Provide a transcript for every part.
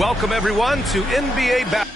Welcome, everyone, to NBA Basketball.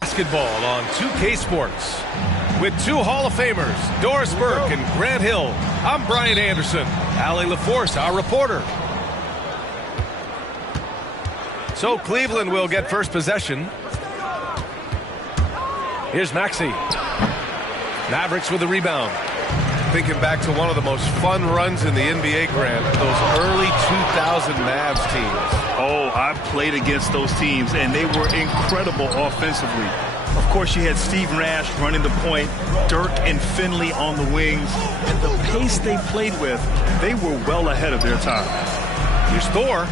Basketball on 2K Sports. With two Hall of Famers, Doris Burke and Grant Hill, I'm Brian Anderson. Allie LaForce, our reporter. So Cleveland will get first possession. Here's Maxey. Mavericks with the rebound. Thinking back to one of the most fun runs in the NBA, Grant, those early 2000 Mavs teams. Oh, I played against those teams, and they were incredible offensively. Of course, you had Steve Nash running the point, Dirk and Finley on the wings, and the pace they played with, they were well ahead of their time. Here's Thor.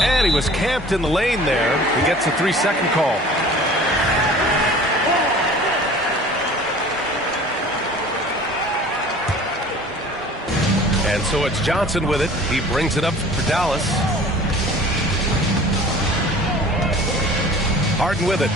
And he was camped in the lane there. He gets a 3-second call. And so it's Johnson with it. He brings it up for Dallas. Harden with it.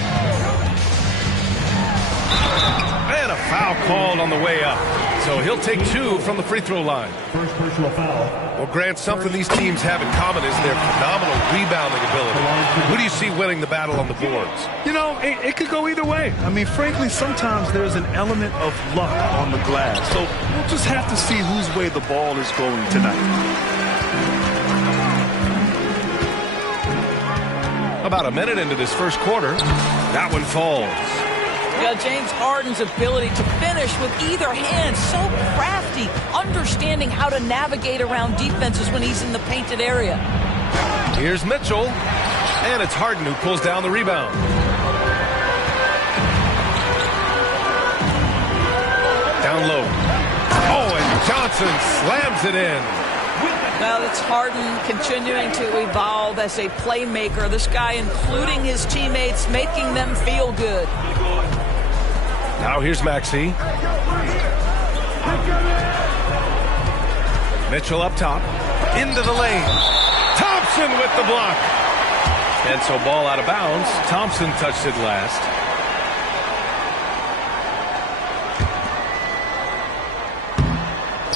And a foul called on the way up. So he'll take two from the free throw line. First personal foul. Well, Grant, something these teams have in common is their phenomenal rebounding ability. Who do you see winning the battle on the boards? You know, it could go either way. I mean, frankly, sometimes there's an element of luck on the glass. So we'll just have to see whose way the ball is going tonight. About a minute into this first quarter, that one falls. Yeah, James Harden's ability to finish with either hand, so crafty, understanding how to navigate around defenses when he's in the painted area. Here's Mitchell, and it's Harden who pulls down the rebound. Down low. Oh, and Johnson slams it in. Well, it's Harden continuing to evolve as a playmaker. This guy including his teammates, making them feel good. Now here's Maxey. Mitchell up top. Into the lane. Thompson with the block. And so ball out of bounds. Thompson touched it last.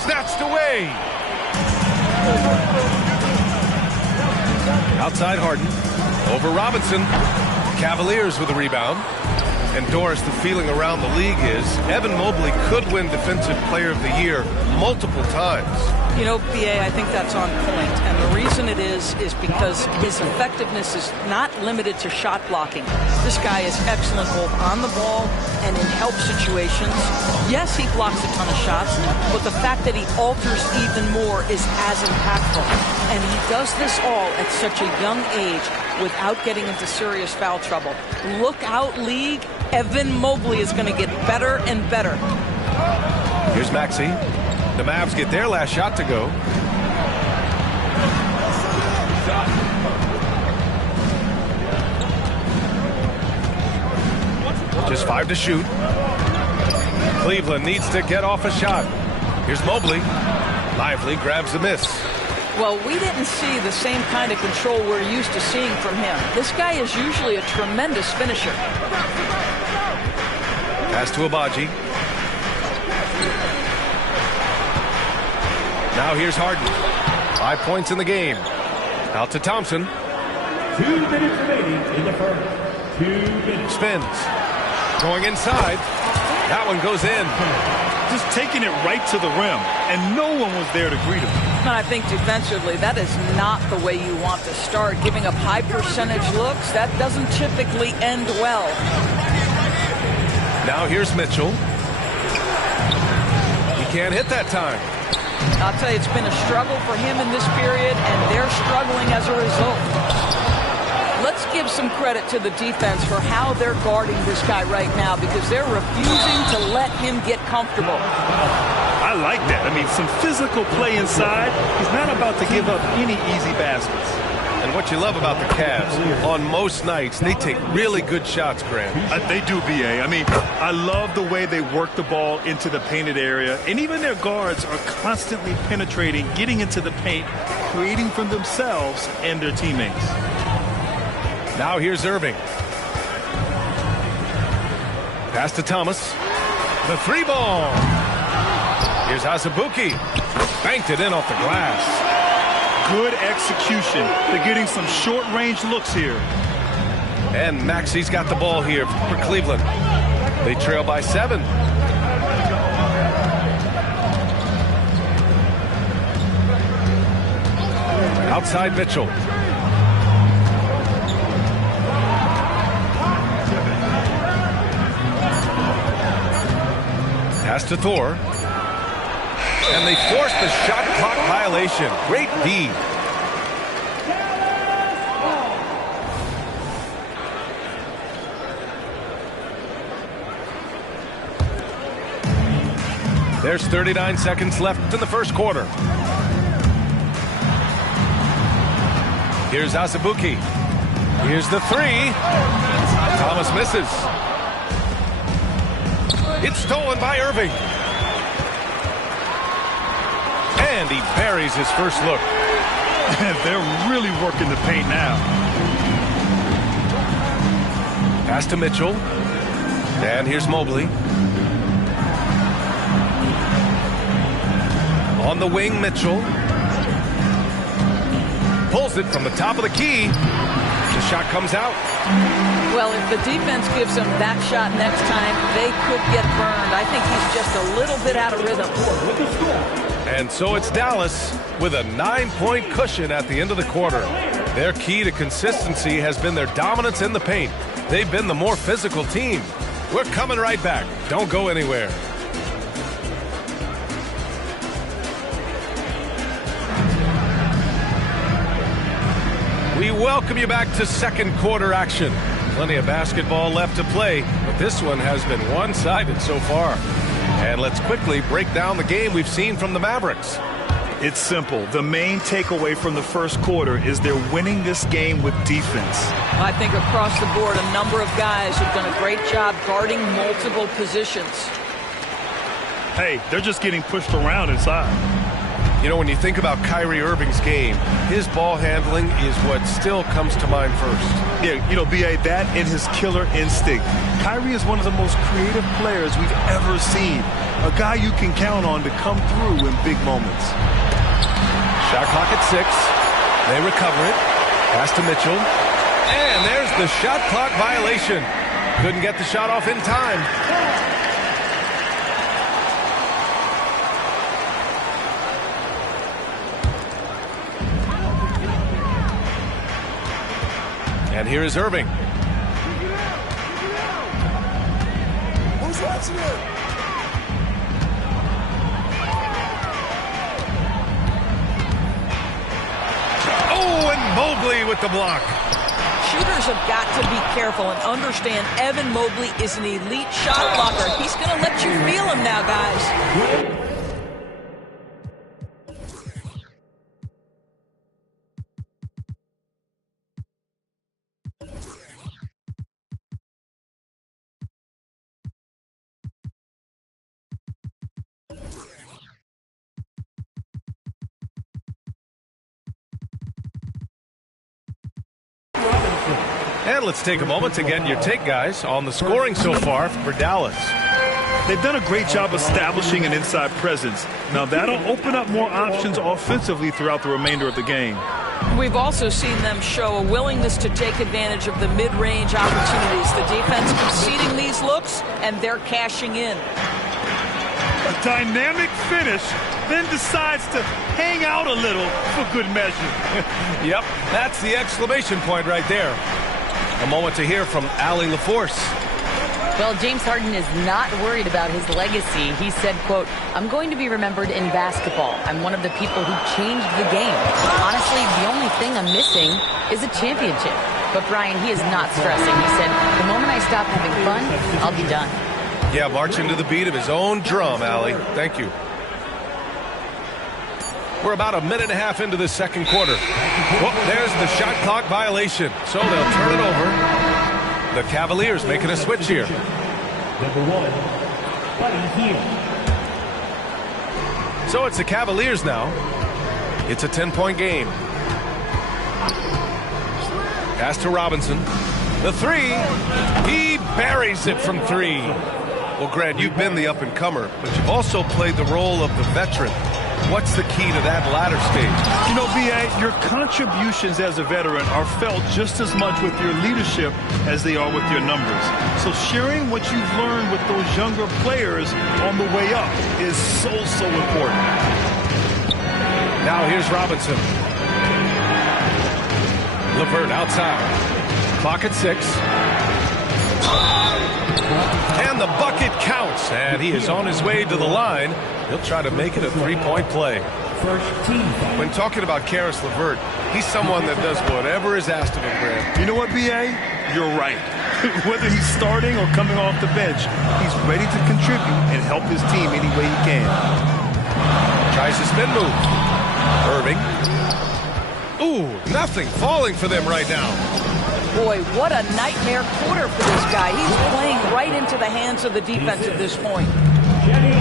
Snatched away. Outside Harden. Over Robinson. Cavaliers with the rebound. And Doris, the feeling around the league is Evan Mobley could win Defensive Player of the Year multiple times. You know, B.A., I think that's on point. And the reason it is because his effectiveness is not limited to shot blocking. This guy is excellent both on the ball and in help situations. Yes, he blocks a ton of shots, but the fact that he alters even more is as impactful. And he does this all at such a young age without getting into serious foul trouble. Look out, league. Evan Mobley is going to get better and better. Here's Maxey. The Mavs get their last shot to go. Just 5 to shoot. Cleveland needs to get off a shot. Here's Mobley. Lively grabs the miss. Well, we didn't see the same kind of control we're used to seeing from him. This guy is usually a tremendous finisher. Pass to Agbaji. Now here's Harden. 5 points in the game. Out to Thompson. 2 minutes remaining in the first. 2 minutes. Spins. Going inside. That one goes in. Just taking it right to the rim, and no one was there to greet him. And I think defensively, that is not the way you want to start. Giving up high percentage looks, that doesn't typically end well. Now here's Mitchell. He can't hit that time. I'll tell you, it's been a struggle for him in this period, and they're struggling as a result. Let's give some credit to the defense for how they're guarding this guy right now, because they're refusing to let him get comfortable. I like that. I mean, some physical play inside. He's not about to give up any easy baskets. And what you love about the Cavs, on most nights, they take really good shots, Grant. They do, B.A. I mean, I love the way they work the ball into the painted area. And even their guards are constantly penetrating, getting into the paint, creating for themselves and their teammates. Now here's Irving. Pass to Thomas. The 3-ball. Here's Azubuike. Banked it in off the glass. Good execution. They're getting some short-range looks here. And Maxey's got the ball here for Cleveland. They trail by 7. Outside Mitchell. Pass to Thor. And they force the shot clock violation. Great D. There's 39 seconds left in the first quarter. Here's Azubuike. Here's the 3. Thomas misses. It's stolen by Irving. And he buries his first look. They're really working the paint now. Pass to Mitchell. And here's Mobley. On the wing, Mitchell. Pulls it from the top of the key. The shot comes out. Well, if the defense gives him that shot next time, they could get burned. I think he's just a little bit out of rhythm. And so it's Dallas with a 9-point cushion at the end of the quarter. Their key to consistency has been their dominance in the paint. They've been the more physical team. We're coming right back. Don't go anywhere. We welcome you back to second quarter action. Plenty of basketball left to play, but this one has been one-sided so far. And let's quickly break down the game we've seen from the Mavericks. It's simple. The main takeaway from the first quarter is they're winning this game with defense. I think across the board, a number of guys have done a great job guarding multiple positions. Hey, they're just getting pushed around inside. You know, when you think about Kyrie Irving's game, his ball handling is what still comes to mind first. Yeah, you know, B.A., that and his killer instinct. Kyrie is one of the most creative players we've ever seen. A guy you can count on to come through in big moments. Shot clock at 6. They recover it. Pass to Mitchell. And there's the shot clock violation. Couldn't get the shot off in time. And here is Irving. Who's watching it? Oh, and Mobley with the block. Shooters have got to be careful and understand Evan Mobley is an elite shot blocker. He's going to let you feel him now, guys. And let's take a moment to get your take, guys, on the scoring so far for Dallas. They've done a great job establishing an inside presence. Now that'll open up more options offensively throughout the remainder of the game. We've also seen them show a willingness to take advantage of the mid-range opportunities. The defense conceding these looks, and they're cashing in. A dynamic finish, then decides to hang out a little for good measure. Yep, that's the exclamation point right there. A moment to hear from Allie LaForce. Well, James Harden is not worried about his legacy. He said, quote, "I'm going to be remembered in basketball. I'm one of the people who changed the game. Honestly, the only thing I'm missing is a championship." But Brian, he is not stressing. He said, "The moment I stop having fun, I'll be done." Yeah, marching to the beat of his own drum, Allie. Thank you. We're about a minute and a half into the second quarter. Oh, there's the shot clock violation. So they'll turn it over. The Cavaliers making a switch here. Number 1, Buddy Hield. So it's the Cavaliers now. It's a 10-point game. Pass to Robinson. The three. He buries it from three. Well, Grant, you've been the up-and-comer, but you've also played the role of the veteran. What's the key to that latter stage? You know, B.A., your contributions as a veteran are felt just as much with your leadership as they are with your numbers. So sharing what you've learned with those younger players on the way up is so important. Now here's Robinson. LeVert outside. Clock at 6. And the bucket counts. And he is on his way to the line. He'll try to make it a three-point play. First team foul. When talking about Caris LeVert, he's someone that does whatever is asked of him, Grant. You know what, B.A.? You're right. Whether he's starting or coming off the bench, he's ready to contribute and help his team any way he can. Tries a spin move. Irving. Ooh, nothing falling for them right now. Boy, what a nightmare quarter for this guy. He's playing right into the hands of the defense at this point.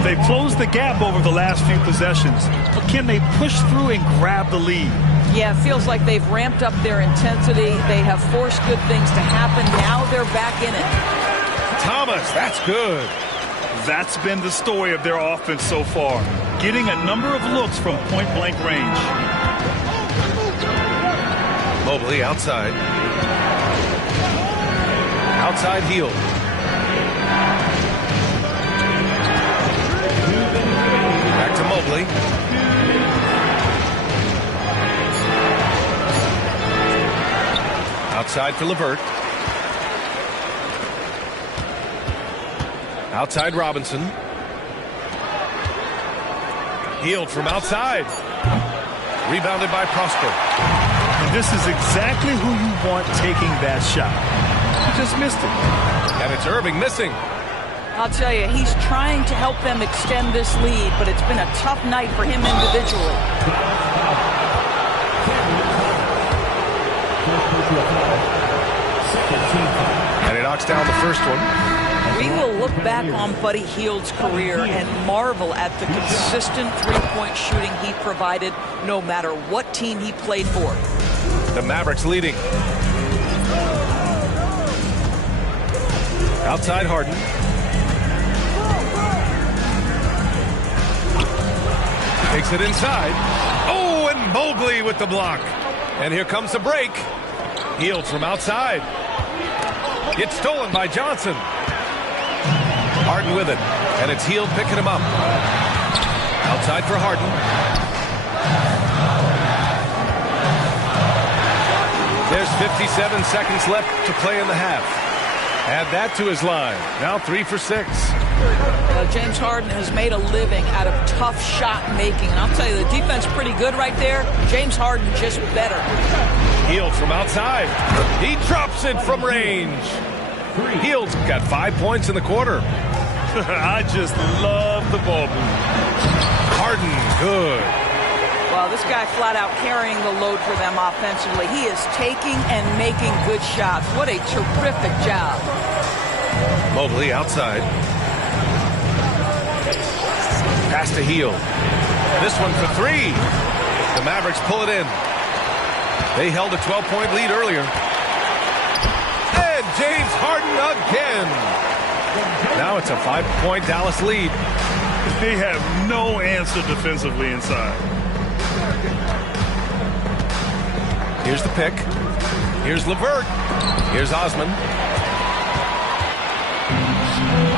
They've closed the gap over the last few possessions, but can they push through and grab the lead? Yeah, it feels like they've ramped up their intensity. They have forced good things to happen. Now they're back in it. Thomas, that's good. That's been the story of their offense so far, getting a number of looks from point-blank range. Mobley outside. Outside Hield. Back to Mobley. Outside for LeVert. Outside Robinson. Hield from outside. Rebounded by Prosper. And this is exactly who you want taking that shot. He just missed it. And it's Irving missing. I'll tell you, he's trying to help them extend this lead, but it's been a tough night for him individually. And he knocks down the first one. We will look back on Buddy Hield's career and marvel at the consistent three-point shooting he provided no matter what team he played for. The Mavericks leading. Outside Harden. Takes it inside. Oh, and Mobley with the block. And here comes the break. Hield from outside. It's stolen by Johnson. Harden with it. And it's Hield picking him up. Outside for Harden. There's 57 seconds left to play in the half. Add that to his line. Now 3 for 6. James Harden has made a living out of tough shot making. And I'll tell you, the defense pretty good right there. James Harden just better. Hield from outside. He drops it from range. Hield's got 5 points in the quarter. I just love the ball move. Harden, good. Well, this guy flat out carrying the load for them offensively. He is taking and making good shots. What a terrific job. Mobley outside. Pass to Hield. This one for 3. The Mavericks pull it in. They held a 12-point lead earlier. James Harden again. Now it's a 5-point Dallas lead. They have no answer defensively inside. Here's the pick. Here's LeVert. Here's Osman.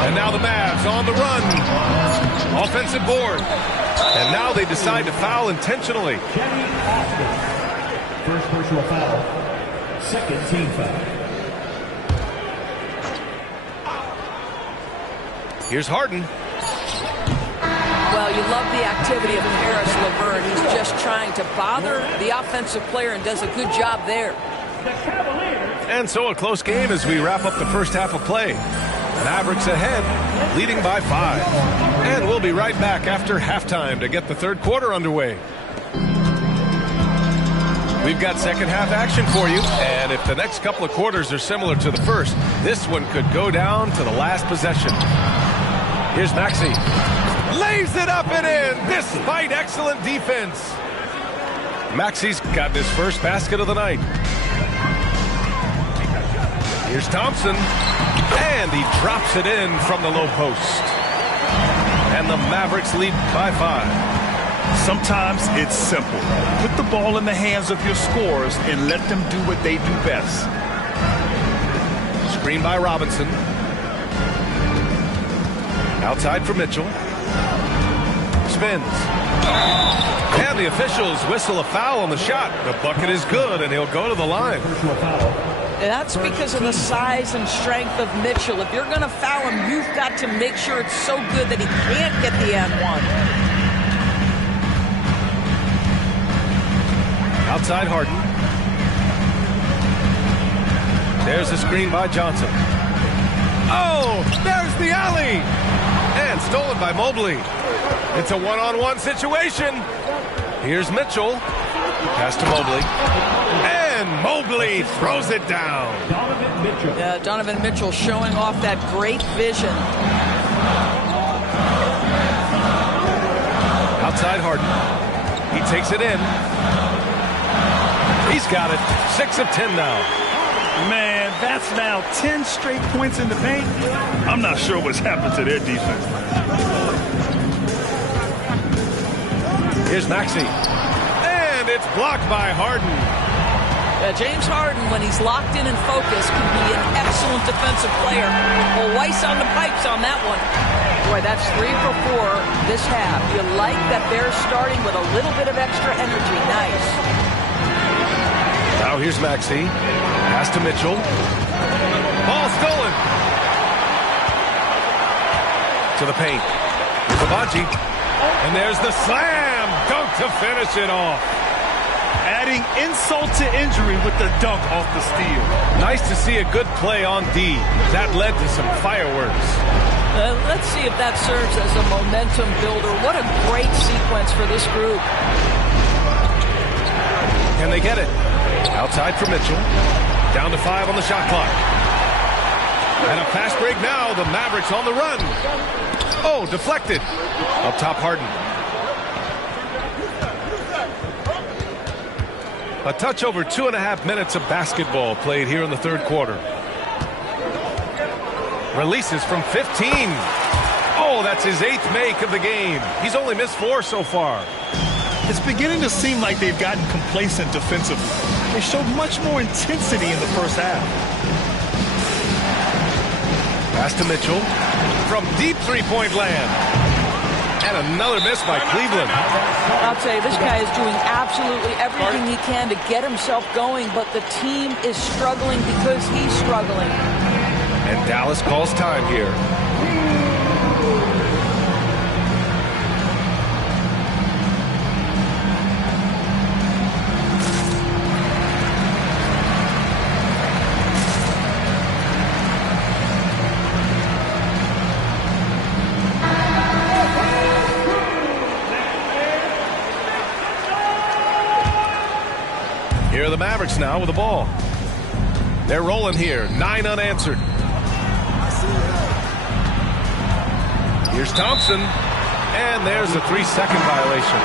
And now the Mavs on the run. Offensive board. And now they decide to foul intentionally. Kenny Osman. First personal foul. Second team foul. Here's Harden. Well, you love the activity of Karis LeVert. He's just trying to bother the offensive player and does a good job there. And so a close game as we wrap up the first half of play. Mavericks ahead, leading by 5. And we'll be right back after halftime to get the third quarter underway. We've got second half action for you, and if the next couple of quarters are similar to the first, this one could go down to the last possession. Here's Maxey. Lays it up and in, despite excellent defense. Maxey's gotten his first basket of the night. Here's Thompson, and he drops it in from the low post. And the Mavericks lead by 5. Sometimes it's simple. Put the ball in the hands of your scorers and let them do what they do best. Screen by Robinson. Outside for Mitchell. Spins. And the officials whistle a foul on the shot. The bucket is good, and he'll go to the line. And that's because of the size and strength of Mitchell. If you're going to foul him, you've got to make sure it's so good that he can't get the N1. Outside Harden. There's a screen by Johnson. Oh, there's the alley. And stolen by Mobley. It's a one-on-one situation. Here's Mitchell. Pass to Mobley. And Mobley throws it down. Donovan Mitchell showing off that great vision. Outside Harden. He takes it in. He's got it. 6 of 10 now. Man, that's now 10 straight points in the paint. I'm not sure what's happened to their defense. Here's Maxey. And it's blocked by Harden. James Harden, when he's locked in and focused, can be an excellent defensive player. Well, Weiss on the pipes on that one. Boy, that's 3 for 4 this half. You like that they're starting with a little bit of extra energy. Nice. Now here's Maxey. Pass to Mitchell. Ball stolen. To the paint. Kabaji. And there's the slam. Dunk to finish it off. Adding insult to injury with the dunk off the steal. Nice to see a good play on D. That led to some fireworks. Let's see if that serves as a momentum builder. What a great sequence for this group. Can they get it? Outside for Mitchell. Down to 5 on the shot clock. And a fast break now. The Mavericks on the run. Oh, deflected. Up top, Harden. A touch over 2.5 minutes of basketball played here in the third quarter. Releases from 15. Oh, that's his 8th make of the game. He's only missed 4 so far. It's beginning to seem like they've gotten complacent defensively. They showed much more intensity in the first half. Pass to Mitchell from deep three-point land. And another miss by Cleveland. I'll tell you, this guy is doing absolutely everything he can to get himself going, but the team is struggling because he's struggling. And Dallas calls time here. Here are the Mavericks now with the ball. They're rolling here. 9 unanswered. Here's Thompson. And there's a 3-second violation.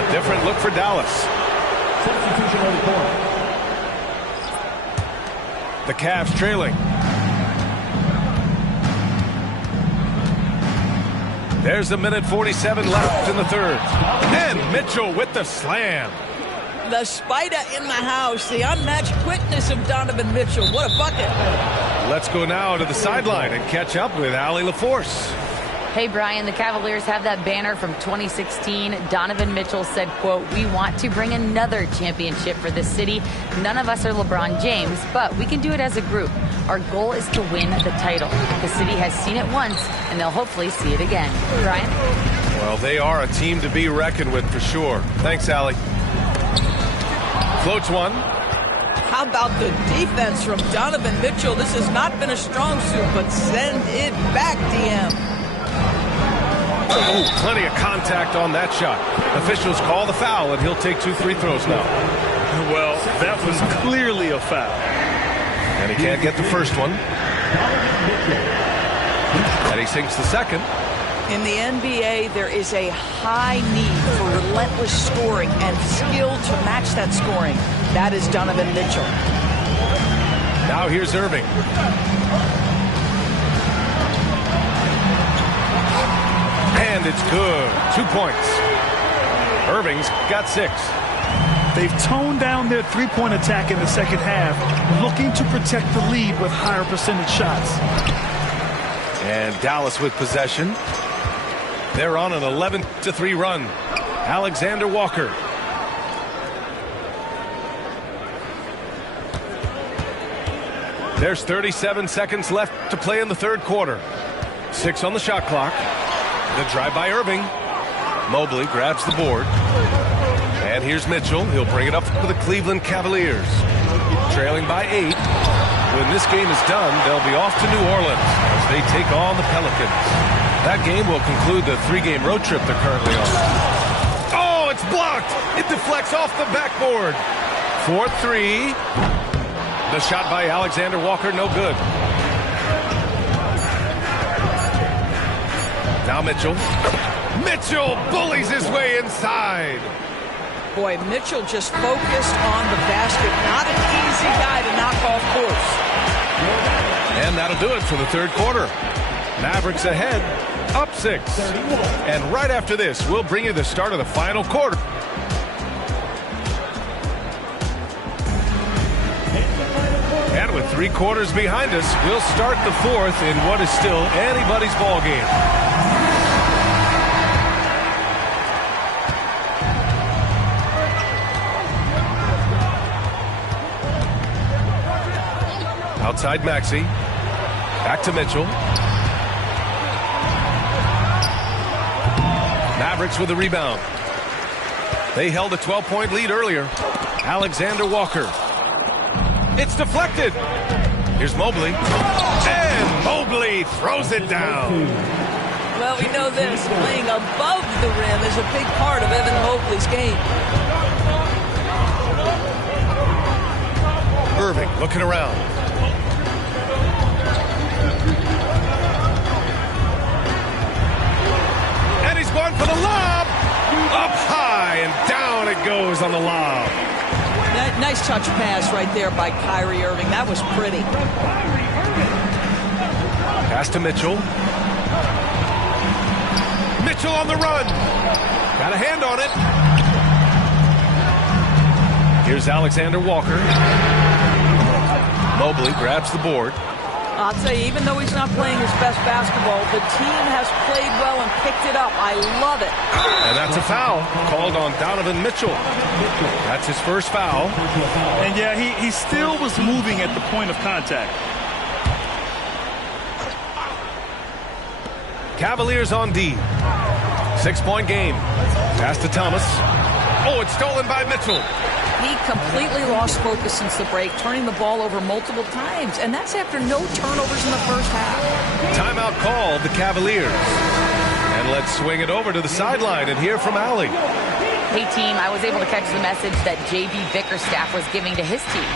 A different look for Dallas. Substitution on the court. The Cavs trailing. There's a minute 47 left in the third. And Mitchell with the slam. The spider in the house, the unmatched quickness of Donovan Mitchell. What a bucket. Let's go now to the sideline and catch up with Allie LaForce. Hey, Brian, the Cavaliers have that banner from 2016. Donovan Mitchell said, quote, "We want to bring another championship for this city. None of us are LeBron James, but we can do it as a group. Our goal is to win the title. The city has seen it once, and they'll hopefully see it again." Brian? Well, they are a team to be reckoned with for sure. Thanks, Allie. Floats one. How about the defense from Donovan Mitchell? This has not been a strong suit, but send it back, DM. Ooh, plenty of contact on that shot. Officials call the foul, and he'll take 2 free throws now. Well, that was clearly a foul. And he can't get the first one. And he sinks the second. In the NBA, there is a high need for relentless scoring and skill to match that scoring. That is Donovan Mitchell. Now here's Irving. And it's good. 2 points. Irving's got 6. They've toned down their three-point attack in the second half, looking to protect the lead with higher percentage shots. And Dallas with possession. They're on an 11-3 run. Alexander Walker. There's 37 seconds left to play in the third quarter. 6 on the shot clock. The drive by Irving. Mobley grabs the board. And here's Mitchell. He'll bring it up for the Cleveland Cavaliers. Trailing by 8. When this game is done, they'll be off to New Orleans as they take on the Pelicans. That game will conclude the 3-game road trip they're currently on. Oh, it's blocked. It deflects off the backboard. 4-3. The shot by Alexander Walker, no good. Now Mitchell. Mitchell bullies his way inside. Boy, Mitchell just focused on the basket. Not an easy guy to knock off course. And that'll do it for the third quarter. Mavericks ahead, up 6. And right after this, we'll bring you the start of the final quarter. And with 3 quarters behind us, we'll start the fourth in what is still anybody's ball game. Outside Maxey. Back to Mitchell. Mavericks with the rebound. They held a 12-point lead earlier. Alexander Walker. It's deflected. Here's Mobley. And Mobley throws it down. Well, we know this. Playing above the rim is a big part of Evan Mobley's game. Irving looking around. And he's going for the lob. Up high and down it goes on the lob. Nice touch pass right there by Kyrie Irving. That was pretty. Pass to Mitchell. Mitchell on the run. Got a hand on it. Here's Alexander Walker. Mobley grabs the board. I'll tell you, even though he's not playing his best basketball, the team has played well and picked it up. I love it. And that's a foul called on Donovan Mitchell. That's his first foul. And yeah, he still was moving at the point of contact. Cavaliers on D. 6-point game. Pass to Thomas. Oh, it's stolen by Mitchell. He completely lost focus since the break, turning the ball over multiple times, and that's after no turnovers in the first half. Timeout called the Cavaliers. And let's swing it over to the sideline and hear from Allie. Hey, team, I was able to catch the message that J.B. Bickerstaff was giving to his team.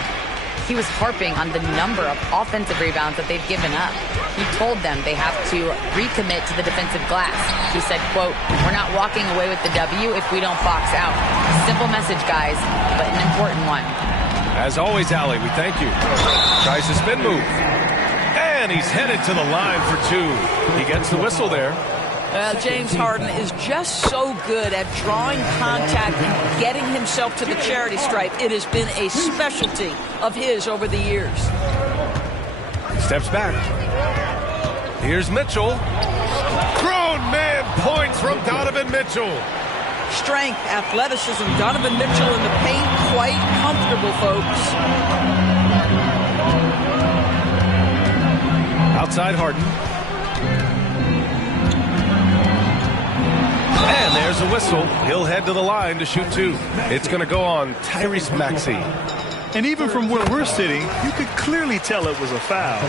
He was harping on the number of offensive rebounds that they've given up. He told them they have to recommit to the defensive glass. He said, quote, "We're not walking away with the W if we don't box out." Simple message, guys, but an important one. As always, Allie, we thank you. Tries to spin move. And he's headed to the line for 2. He gets the whistle there. James Harden is just so good at drawing contact and getting himself to the charity stripe. It has been a specialty of his over the years. Steps back. Here's Mitchell. Grown man points from Donovan Mitchell. Strength, athleticism, Donovan Mitchell in the paint, quite comfortable, folks. Outside Harden. And there's a whistle. He'll head to the line to shoot 2. It's going to go on Tyrese Maxey. And even from where we're sitting, you could clearly tell it was a foul.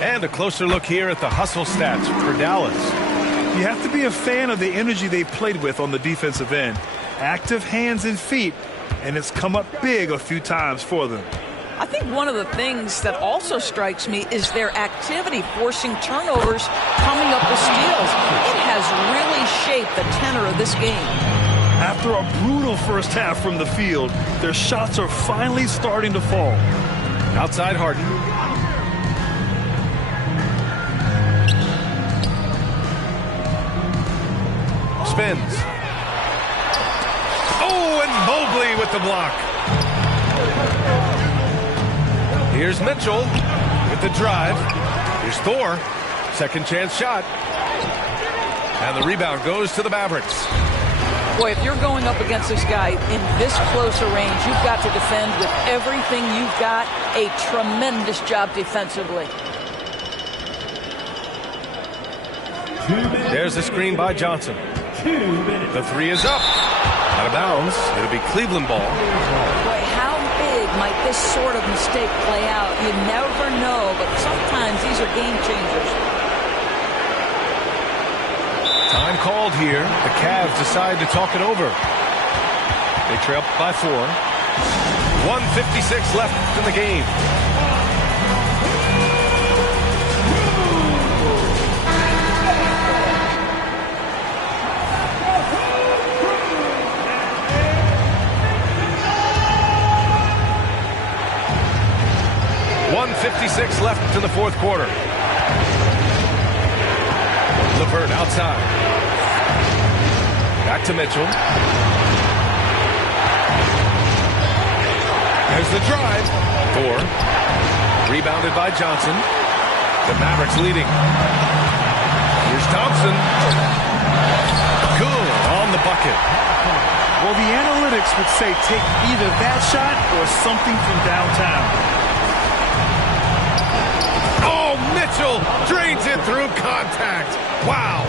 And a closer look here at the hustle stats for Dallas. You have to be a fan of the energy they played with on the defensive end. Active hands and feet, and it's come up big a few times for them. I think one of the things that also strikes me is their activity forcing turnovers, coming up with steals. It has really shaped the tenor of this game. After a brutal first half from the field, their shots are finally starting to fall. Outside Harden. Spins. Oh, and Mobley with the block. Here's Mitchell with the drive. Here's Thor. Second chance shot. And the rebound goes to the Mavericks. Boy, if you're going up against this guy in this close a range, you've got to defend with everything you've got. A tremendous job defensively. There's the screen by Johnson. The 3 is up. Out of bounds. It'll be Cleveland ball. Boy, how big might this sort of mistake play out? You never know, but sometimes these are game changers. Time called here. The Cavs decide to talk it over. They trail by 4. 1:56 left in the game. .56 left in the fourth quarter. LeVert outside. Back to Mitchell. There's the drive. Thor. Rebounded by Johnson. The Mavericks leading. Here's Thompson. Good on the bucket. Well, the analytics would say take either that shot or something from downtown. Mitchell drains it through contact. Wow.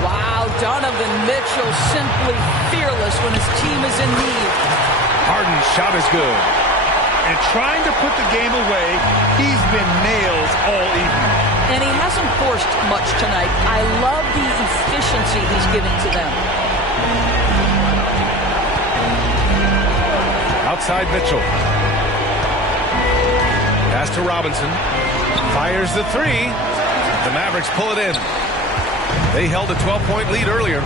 Wow, Donovan Mitchell simply fearless when his team is in need. Harden's shot is good. And trying to put the game away, he's been nails all evening. And he hasn't forced much tonight. I love the efficiency he's giving to them. Outside Mitchell. Pass to Robinson. Fires the 3. The Mavericks pull it in. They held a 12-point lead earlier.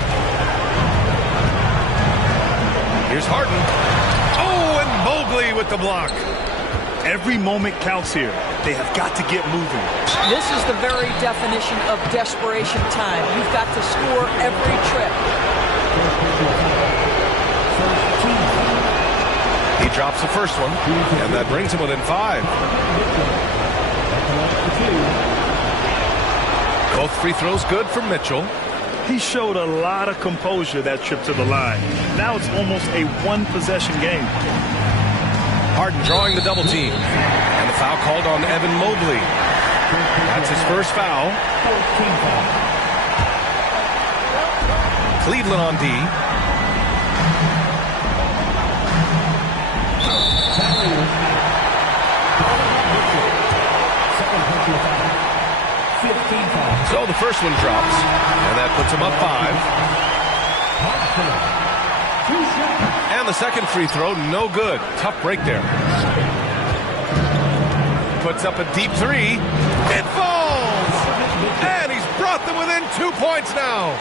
Here's Harden. Oh, and Mobley with the block. Every moment counts here. They have got to get moving. This is the very definition of desperation time. You've got to score every trip. He drops the first one, and that brings him within 5. Both free throws good for Mitchell. He showed a lot of composure that trip to the line. Now it's almost a one-possession game. Harden drawing the double team. And the foul called on Evan Mobley. That's his first foul. Cleveland on D. So the first one drops, and that puts him up 5. And the second free throw, no good. Tough break there. Puts up a deep 3. It falls! And he's brought them within 2 points now.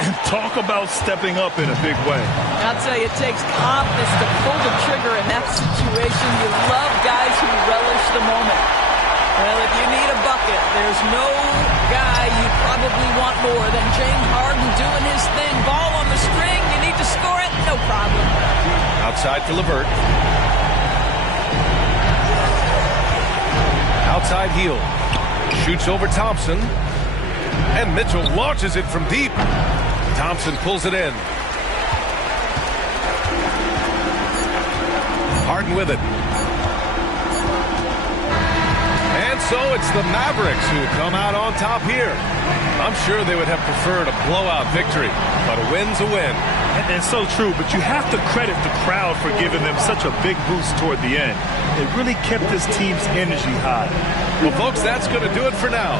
And Talk about stepping up in a big way. I'll tell you, it takes confidence to pull the trigger in that situation. You love guys who relish the moment. Well, if you need a bucket, there's no guy you probably want more than James Harden doing his thing. Ball on the string, you need to score it, no problem. Outside to LeVert. Outside heel. Shoots over Thompson. And Mitchell launches it from deep. Thompson pulls it in. Harden with it. And so it's the Mavericks who come out on top here. I'm sure they would have preferred a blowout victory, but a win's a win. And so true, but you have to credit the crowd for giving them such a big boost toward the end. It really kept this team's energy high. Well, folks, that's going to do it for now.